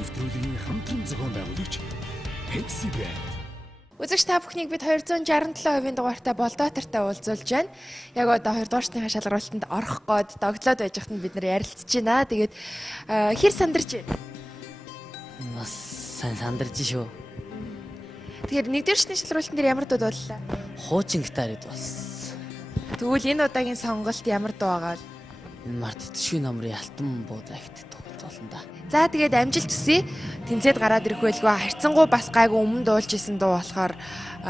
нэвтрүүлгийн хамтран зохион байгуулагч Pepsi байна. Үзэгч та бүхнийг бид 267% дугаартай болдоотортой уулзуулж байна. Яг одоо 2 дугаар шатны шалгаруулалтанд орох гээд догтлоод байж хатанд бид нар ярилцж байна. Тэгээд хэр сандарч байна? Бас сайн сандарч шүү. Тэгэхээр 1 дугаар шатны шалгаруулалтын дээр ямар дуу боллоо? Хуучин гитард болсон. Тэгвэл энэ удаагийн сонголт ямар дуу байгаа вэ? Энэ Март Итгэвчгийн номрын алтан буудаа ихтэй тоглож болно да. За тэгээд амжилт хүсье. Тэнцээд гараад ирэх байлгүй харьцангуй бас гайгүй өмнө дуулж исэн дуу болохоор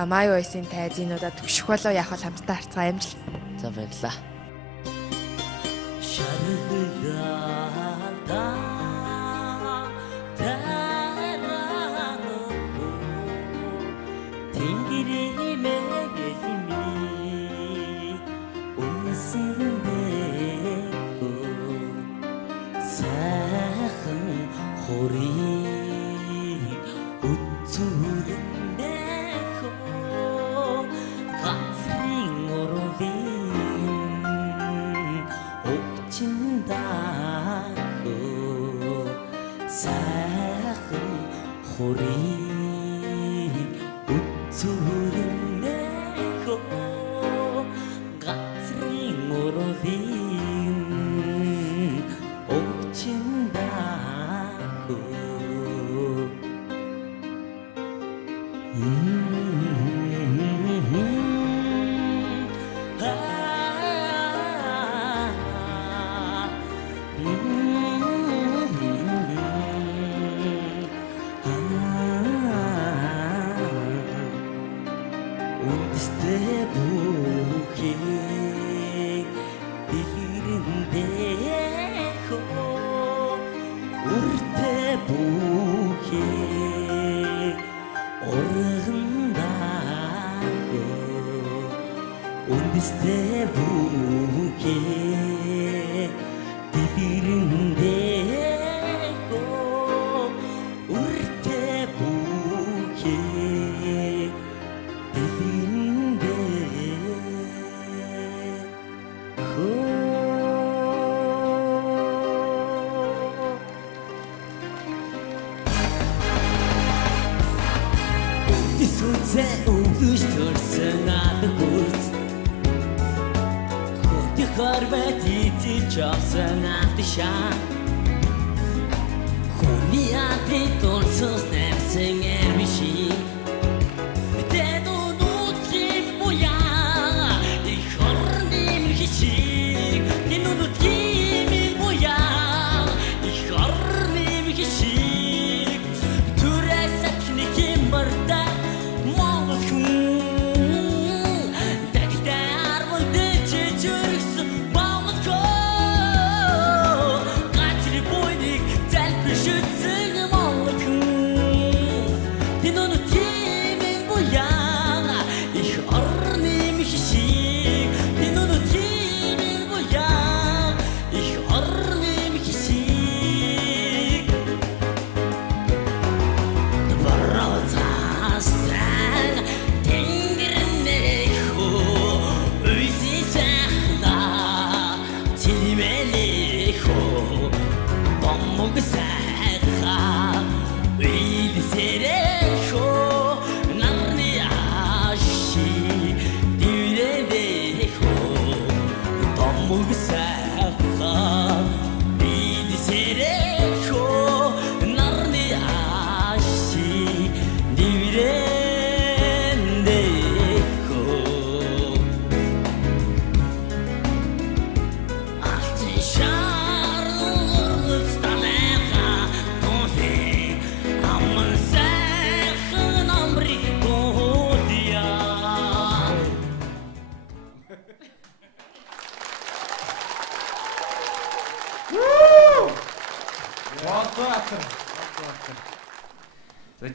My Voice-ийн тайз энэ удаа төвшөх болоо яах вэ хамтдаа харцгаа амжилт. За баярлалаа.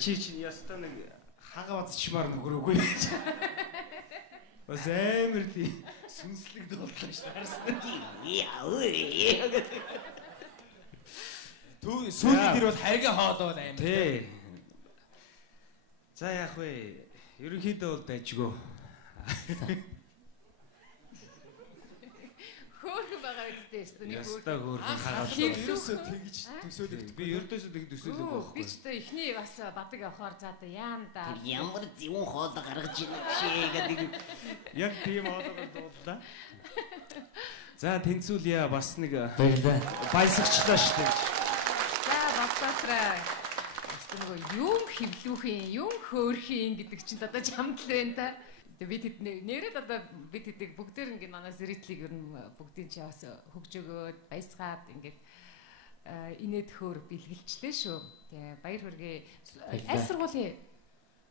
Чи ястаа нэг хага бацчмаар нөхрөөгүй. Бас амар тий сүнслэг дууллаа шүү харсан. Түр сүүлийн тэр бол харьгаа хоолоо амар. Тий. За яах вэ? Ерөнхийдөө бол дайжгүй. Хөөрхөн байгаа үстэй. дээ өстө нэг Яста хөөрхөн хагаад. Ерөөсөө тэгж төсөөлөд. Би ердөөсөө тэг төсөөлөд би байхгүй. ч та ихний бас бадаг авахаар за та яам да. Ямар зөвхөн хоол гаргаж ийн шээ гэдэг. Яг тийм хоолойгоо дууллаа. За тэнцүүлье бас нэг баясагчлаа шүү дээ. За баптатраа. Өстө нөгөө юм хөвлүүхийн, юм хөөрхийн гэдэг чинь одоо чамд л байна та. Тэгээд бид нэрээд одоо бид хэдэг бүгдээр ингэ манаас зэрэтлийг ер нь бүгдийн чи бас хөгжөөгөөд баясгаад ингээд инээд хөөр бэлгэлчлээ шүү. Тэгээ баяр хүргээ аль сургуулийн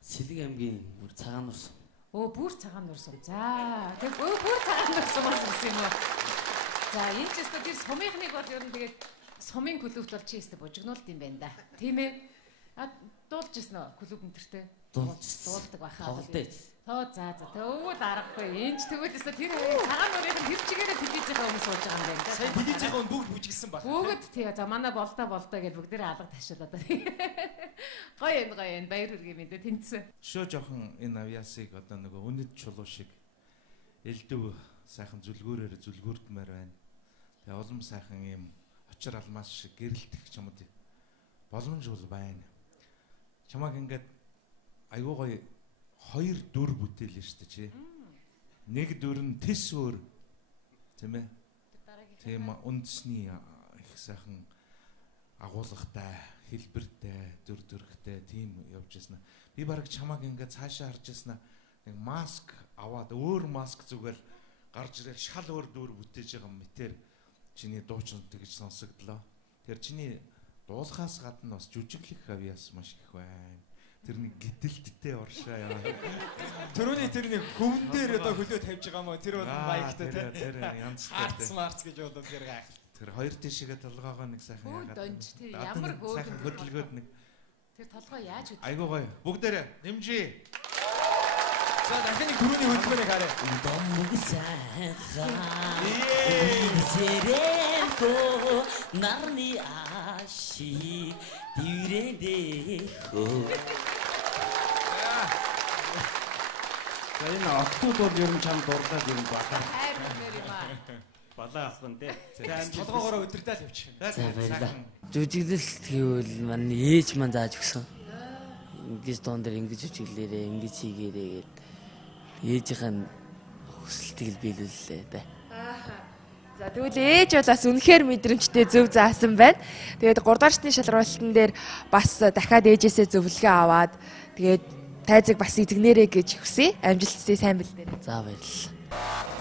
Сэлэг аймгийн бүр цагаан нурс. бүр цагаан нурсан. За тэгээ бүр цагаан нурсан бас юм уу. За энэ ч өстө тэр сумынхныг бол ер нь тэгээд сумын клубт бол чи өстө бужигнуулт юм байна да. Тийм ээ. Дуулж ирсэн үү клуб өнтертэй? Дуулдаг бахаа. Тоо за тэгвэл аргагүй. Энд ч тэгвэл өстө тэр цагаан нурын тэр чигээрээ телевизийнхаа өмнө сууж байгаа юм байна да. Сайн телевизийнхаа өмнө бүгд бүжигсэн баг. Бүгд тий. За манай болдоо гэж бүгдээрээ алга ташаал одоо. Гоё энэ баяр хүргэе мэдээ тэнцсэн. Шөө жоохон энэ авьяасыг одоо нөгөө үнэт чулуу шиг элдв сайхан зүлгүүрдмээр байна. Тэгээ улам сайхан юм очир алмаас шиг гэрэлтэх чамд боломж бол байна. Чамаг ингээд аюу гоё 2 дүр бүтээлээ шүү дээ чи. Нэг дүр нь тис өөр тийм ээ. Тийм үндэсний их сайхан агуулгатай, хэлбэртэй, дүрхтэй тийм явж яснаа. Би бараг чамаг ингээд цаашаа харж яснаа. Нэг маск аваад өөр маск зүгээр гарч ирэл шал өөр дүр бүтээж байгаа мэтэр чиний дуучин тэгж сонсогдлоо. Тэр чиний дуулахаас гадна бас жүжиглэх авьяас маш их байна. Тэр нэг гítэлттэй оршоо яа. Төрөний тэр нэг хөвн дээр одоо хөлөө тавьж байгаа мó тэр бол маягтай тий. Тэр янзтай. Арц гэж бодоод тэр гайх. Тэр хоёр тишгээ толгоогоо нэг сайхан яагаад. Донж тий ямар хөөрхөн хөдөлгөөд нэг. Тэр толгой яаж үт. Айгуу гоё. Бүгдээрээ нэмжээ. За дахин нэг төрөний хөдөлгөөнийг харъя. Домог сайхан. Зэрэхо нарны аши дүүрэндээ. За энэ октод бол ер нь чам дурлаад ер нь балаа. Хайр нэр юм аа. Балаа ахгүй дээ. Толгоогоороо өдөртөө тавьчих. За баярлаа. Жүжиглэл гэвэл манай ээж маань зааж өгсөн. Ингэж дуун дээр ингэж жүжиглээрээ, ингэж хийгээрээ гэд ээжийнхэн хүсэлтийг л биелүүллээ дээ. За тэгвэл ээж бол бас үнэхээр мэдрэмжтэй зөв заасан байна. Тэгээд 3 дугаар шатны шалралтан дээр бас дахиад ээжээсээ зөвлөгөө аваад тэгээд тайзыг бас эзэгнэрээ гэж хүсье. Амжилт хүсье, сайн бэлдээрэй. За баярлалаа.